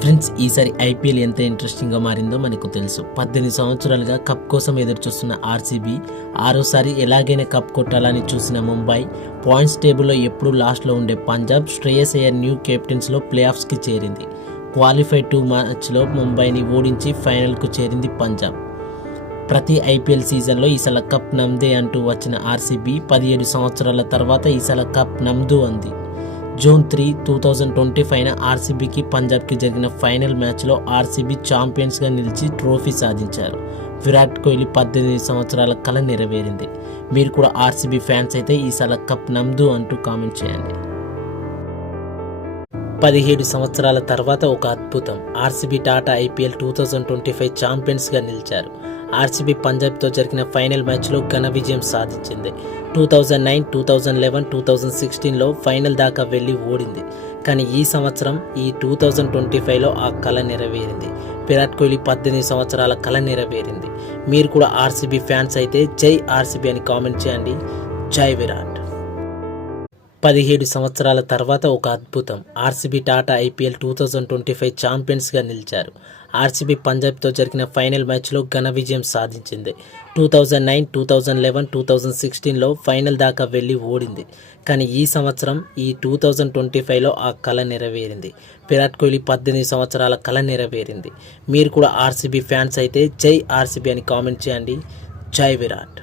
Friends, ఈసారి IPL ఎంత ఇంట్రెస్టింగ్గా మారిందో మనకు తెలుసు. 18 సంవత్సరాలుగా కప్ కోసం ఎదురుచూస్తున్న ఆర్సీబీ ఆరోసారి ఎలాగైనా కప్ కొట్టాలని చూసిన ముంబై, పాయింట్స్ టేబుల్లో ఎప్పుడూ లాస్ట్లో ఉండే పంజాబ్, శ్రేయస్ అయ్యర్ న్యూ కెప్టెన్స్లో ప్లే ఆఫ్స్కి చేరింది. క్వాలిఫై 2 మ్యాచ్లో ముంబైని ఓడించి ఫైనల్కు చేరింది పంజాబ్. ప్రతి ఐపీఎల్ సీజన్లో ఈసారి కప్ నమ్దే అంటూ వచ్చిన ఆర్సీబీ 17 సంవత్సరాల తర్వాత ఈసారి కప్ నమ్దు అంది. జూన్ 3, 2025న ఆర్సీబీకి పంజాబ్కి జరిగిన ఫైనల్ మ్యాచ్లో ఆర్సీబీ ఛాంపియన్స్గా నిలిచి ట్రోఫీ సాధించారు. విరాట్ కోహ్లీ 18 సంవత్సరాల కల నెరవేరింది. మీరు కూడా ఆర్సీబీ ఫ్యాన్స్ అయితే ఈసారి కప్ నమ్దు అంటూ కామెంట్ చేయండి. 17 సంవత్సరాల తర్వాత ఒక అద్భుతం. ఆర్సీబీ టాటా ఐపీఎల్ 2025 ఛాంపియన్స్గా నిలిచారు. ఆర్సీబీ పంజాబ్తో జరిగిన ఫైనల్ మ్యాచ్లో ఘన విజయం సాధించింది. 2009, 2011, 2016లో ఫైనల్ దాకా వెళ్ళి ఓడింది. కానీ ఈ సంవత్సరం ఈ 2025లో ఆ కల నెరవేరింది. విరాట్ కోహ్లీ 18 సంవత్సరాల కల నెరవేరింది. మీరు కూడా ఆర్సీబీ ఫ్యాన్స్ అయితే జై ఆర్సీబీ అని కామెంట్ చేయండి. జై విరాట్. 17 సంవత్సరాల తర్వాత ఒక అద్భుతం. ఆర్సీబీ టాటా ఐపీఎల్ 2025 ఛాంపియన్స్గా నిలిచారు. ఆర్సీబీ పంజాబ్తో జరిగిన ఫైనల్ మ్యాచ్లో ఘన విజయం సాధించింది. 2009, 2011, 2016లో ఫైనల్ దాకా వెళ్ళి ఓడింది. కానీ ఈ సంవత్సరం ఈ 2025లో ఆ కల నెరవేరింది. విరాట్ కోహ్లీ 18 సంవత్సరాల కల నెరవేరింది. మీరు కూడా ఆర్సీబీ ఫ్యాన్స్ అయితే జై ఆర్సీబీ అని కామెంట్ చేయండి. జై విరాట్.